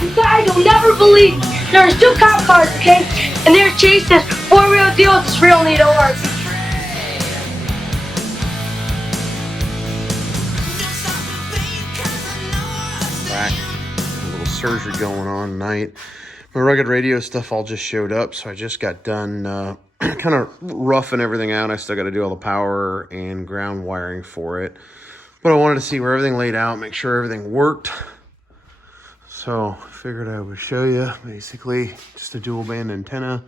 You guys will never believe there's two cop cars, okay? And they're chasing this four-wheel deal with this real neat horse. Back. A little surgery going on tonight. My rugged radio stuff all just showed up, so I just got done kind of roughing everything out. I still got to do all the power and ground wiring for it. But I wanted to see where everything laid out, make sure everything worked. So I figured I would show you basically just a dual band antenna.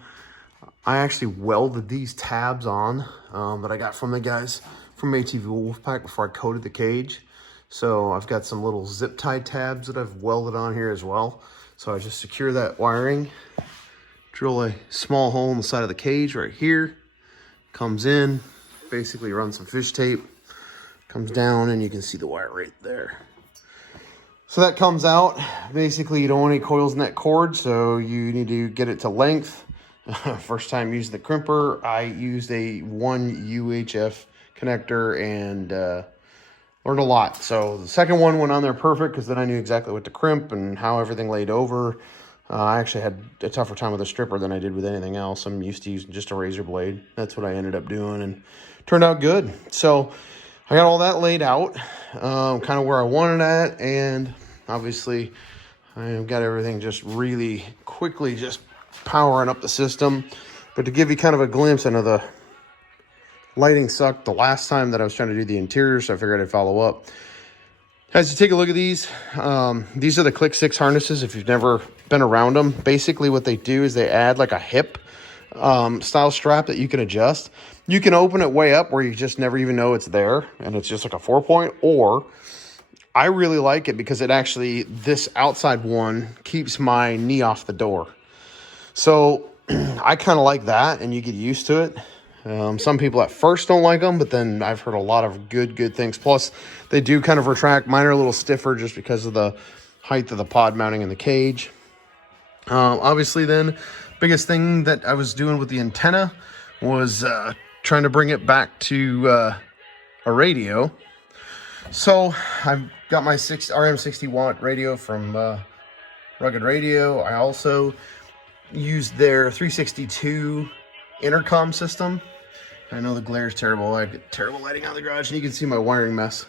I actually welded these tabs on that I got from the guys from ATV Wolfpack before I coated the cage. So I've got some little zip tie tabs that I've welded on here as well. So I just secure that wiring, drill a small hole in the side of the cage right here, comes in, basically run some fish tape, comes down, and you can see the wire right there. So that comes out. Basically, you don't want any coils in that cord, so you need to get it to length. First time using the crimper, I used a 1 UHF connector and learned a lot. So the second one went on there perfect because then I knew exactly what to crimp and how everything laid over. I actually had a tougher time with a stripper than I did with anything else. I'm used to using just a razor blade. That's what I ended up doing and turned out good. So I got all that laid out, kind of where I wanted it, and obviously I've got everything just really quickly just powering up the system. But to give you kind of a glimpse, I know the lighting sucked the last time that I was trying to do the interior, so I figured I'd follow up. As you take a look at these are the Click 6 harnesses. If you've never been around them, basically what they do is they add like a hip style strap that you can adjust. You can open it way up where you just never even know it's there, and it's just like a 4-point, or I really like it because it actually, this outside one keeps my knee off the door. So I kind of like that, and you get used to it. Some people at first don't like them, but then I've heard a lot of good things. Plus, they do kind of retract. Mine are a little stiffer just because of the height of the pod mounting in the cage. Obviously, then, biggest thing that I was doing with the antenna was trying to bring it back to a radio. So I've got my RM60 watt radio from Rugged Radio. I also used their 362 intercom system. I know the glare is terrible. I get terrible lighting out of the garage, and you can see my wiring mess.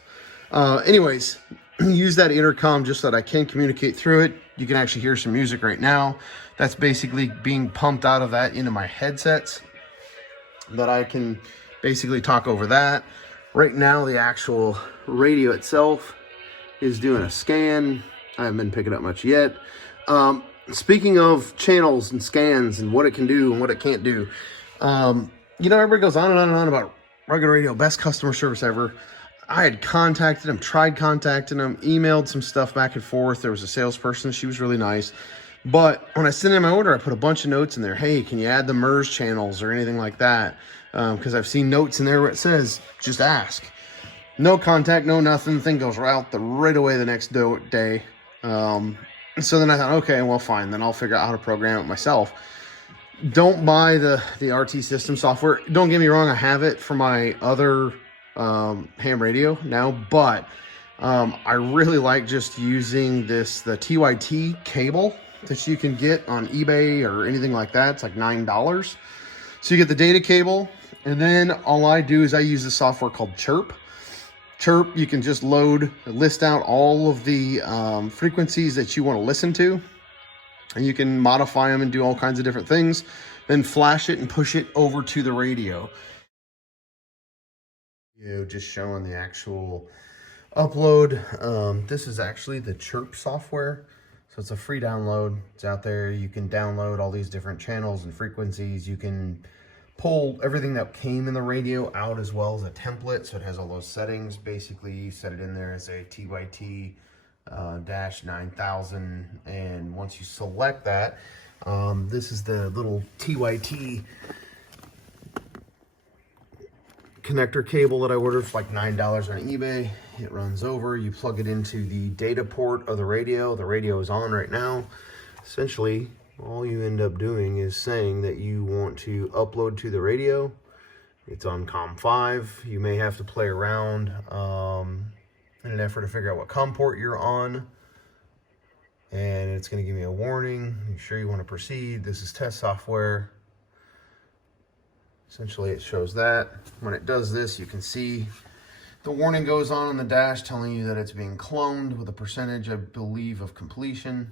Anyways, use that intercom just so that I can communicate through it. You can actually hear some music right now. That's basically being pumped out of that into my headsets, that I can basically talk over that. Right now, the actual radio itself is doing a scan. I haven't been picking up much yet. Speaking of channels and scans and what it can do and what it can't do, you know, everybody goes on and on and on about Rugged Radio, best customer service ever. I had contacted them, tried contacting them, emailed some stuff back and forth. There was a salesperson. She was really nice. But when I sent in my order, I put a bunch of notes in there. Hey, can you add the MERS channels or anything like that? Because I've seen notes in there where it says, just ask. No contact, no nothing. The thing goes right away the next day. So then I thought, okay, well, fine. Then I'll figure out how to program it myself. Don't buy the RT system software. Don't get me wrong. I have it for my other ham radio now, but I really like just using the TYT cable that you can get on eBay or anything like that. It's like $9. So you get the data cable, and then all I do is I use a software called Chirp. Chirp, you can just list out all of the frequencies that you want to listen to, and you can modify them and do all kinds of different things, then flash it and push it over to the radio. Just showing the actual upload. This is actually the Chirp software. So it's a free download. It's out there. You can download all these different channels and frequencies. You can pull everything that came in the radio out as well as a template. So it has all those settings. Basically, you set it in there as a TYT dash 9000. And once you select that, this is the little TYT connector cable that I ordered for like $9 on eBay. It runs over, you plug it into the data port of the radio. The radio is on right now. Essentially, all you end up doing is saying that you want to upload to the radio. It's on COM 5. You may have to play around in an effort to figure out what COM port you're on. and it's going to give me a warning. You sure you want to proceed? This is test software. Essentially, it shows that. When it does this, you can see the warning goes on the dash telling you that it's being cloned with a percentage, I believe, of completion.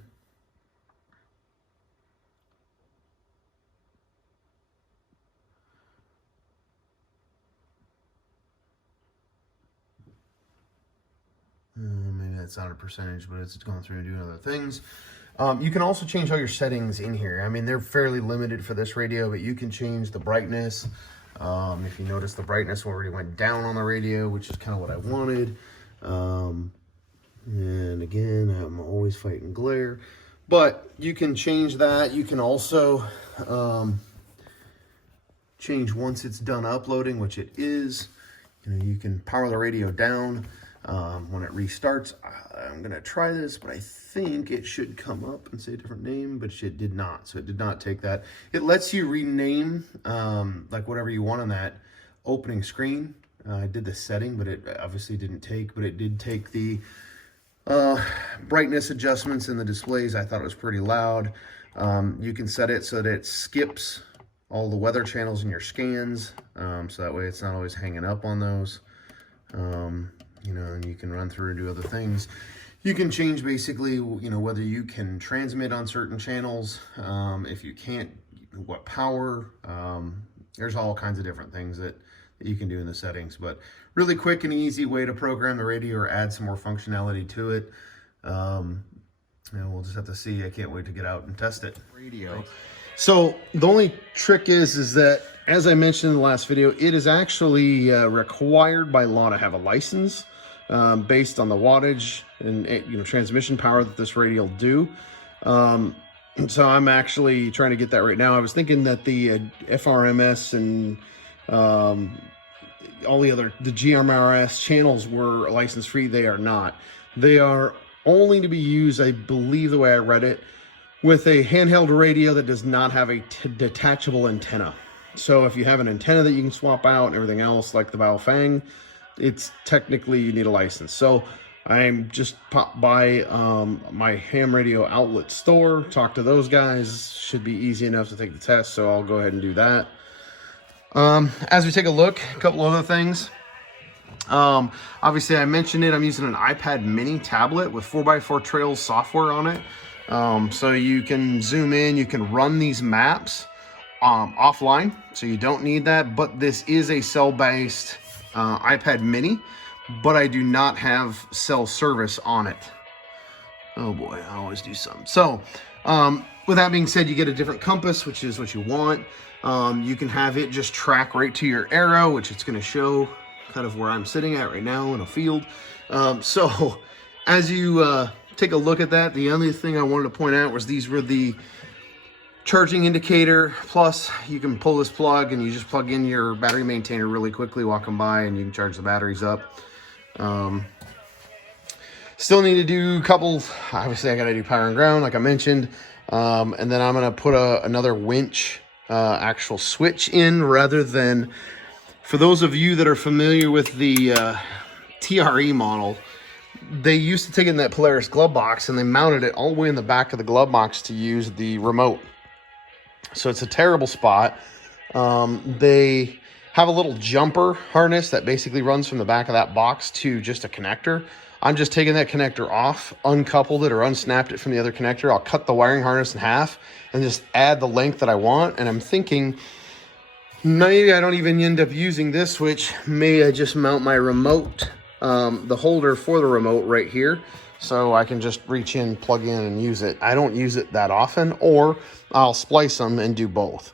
Maybe that's not a percentage, but it's going through and doing other things. You can also change all your settings in here. I mean, they're fairly limited for this radio, but you can change the brightness. If you notice, the brightness already went down on the radio, which is kind of what I wanted. And again, I'm always fighting glare. But you can change that. You can also change once it's done uploading, which it is. You know, you can power the radio down. When it restarts, I'm going to try this, but I think it should come up and say a different name, but it did not. So it did not take that. It lets you rename like whatever you want on that opening screen. I did the setting, but it obviously didn't take, but it did take the brightness adjustments in the displays. I thought it was pretty loud. You can set it so that it skips all the weather channels in your scans. So that way it's not always hanging up on those. You know, and you can run through and do other things. You can change basically, you know, whether you can transmit on certain channels. If you can't, what power. There's all kinds of different things that you can do in the settings. But really quick and easy way to program the radio or add some more functionality to it. You know, we'll just have to see. I can't wait to get out and test it. Radio. So the only trick is that, as I mentioned in the last video, it is actually required by law to have a license based on the wattage and transmission power that this radio will do. So I'm actually trying to get that right now. I was thinking that the FRMS and all the GMRS channels were license free. They are not. They are only to be used, I believe the way I read it, with a handheld radio that does not have a detachable antenna. So if you have an antenna that you can swap out and everything else like the Baofeng, it's technically you need a license. So I'm just popped by my ham radio outlet store, talk to those guys. Should be easy enough to take the test, so I'll go ahead and do that. As we take a look, a couple other things. Obviously I mentioned it, I'm using an iPad mini tablet with 4x4 Trails software on it. So you can zoom in, you can run these maps offline, so you don't need that. But this is a cell-based iPad mini, but I do not have cell service on it. Oh boy, I always do something. So with that being said, you get a different compass, which is what you want. You can have it just track right to your arrow, which it's going to show kind of where I'm sitting at right now in a field. So as you take a look at that, the only thing I wanted to point out was these were the charging indicator. Plus you can pull this plug and you just plug in your battery maintainer really quickly walking by and you can charge the batteries up. Still need to do a couple, obviously I got to do power and ground like I mentioned. And then I'm going to put another winch actual switch in, rather than, for those of you that are familiar with the TRE model, they used to take it in that Polaris glove box and they mounted it all the way in the back of the glove box to use the remote. So it's a terrible spot. They have a little jumper harness that basically runs from the back of that box to just a connector. I'm just taking that connector off, uncoupled it or unsnapped it from the other connector. I'll cut the wiring harness in half and just add the length that I want. And I'm thinking maybe I don't even end up using this switch. Maybe I just mount my remote, the holder for the remote right here, so I can just reach in, plug in, and use it. I don't use it that often, or I'll splice them and do both.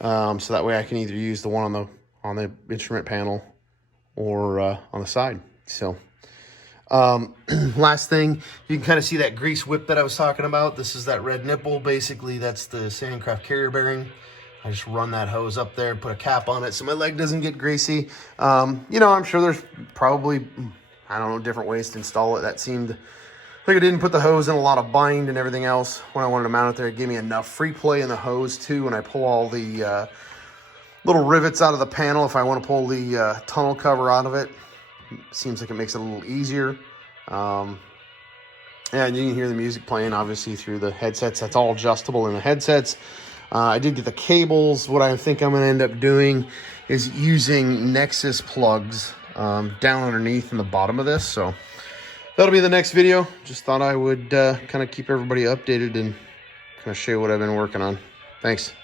So that way I can either use the one on the instrument panel or on the side. So last thing, you can kind of see that grease whip that I was talking about. This is that red nipple. Basically, that's the Sandcraft carrier bearing. I just run that hose up there, put a cap on it so my leg doesn't get greasy. You know, I'm sure there's probably, I don't know, different ways to install it. That seemed like I didn't put the hose in a lot of bind and everything else when I wanted to mount it there. It gave me enough free play in the hose too when I pull all the little rivets out of the panel. If I want to pull the tunnel cover out of it, seems like it makes it a little easier. And Yeah, and you can hear the music playing obviously through the headsets. That's all adjustable in the headsets. I did get the cables. What I think I'm going to end up doing is using Nexus plugs down underneath in the bottom of this. So that'll be the next video. Just thought I would kind of keep everybody updated and kind of show you what I've been working on. Thanks.